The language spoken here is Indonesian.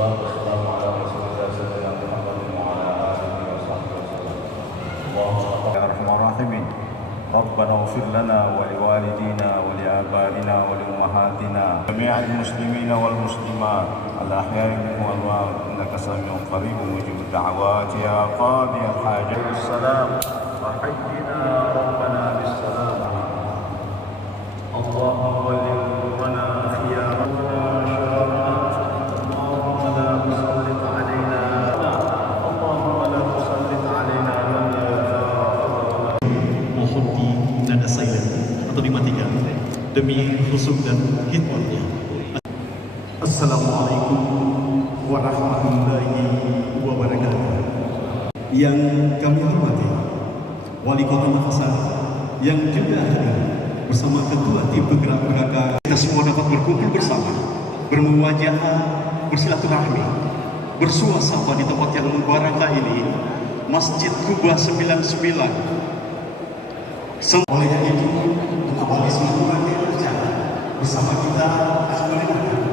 والسلام على رسول الله سيدنا محمد وعلى آله وصحبه وسلم. اللهم يا أرحم الراحمين ربنا اغفر لنا ولوالدينا ولآبائنا ولأمهاتنا جميع المسلمين والمسلمات الأحياء منهم والأموات إنك سميع قريب مجيب الدعوات يا قاضي الحاجات. السلام وحينا ربنا بالسلام. اللهم ول أمورنا خيارنا شرارنا اللهم لا تسلط علينا من لا يخافك. Mohon di nada silent atau dimatikan demi khusyuk dan hikmatnya. Assalamualaikum warahmatullahi wabarakatuh. Yang kami hormati Wali Kota Makassar yang juga hadir bersama Ketua Tim Penggerak PKK, kita semua dapat berkumpul bersama, bermuwajahah, bersilaturahmi, bersuasana di tempat yang mubarakah ini, Masjid Kuba 99. Oleh itu, mengawali silaturahmi berjalan bersama kita akan mendengarkan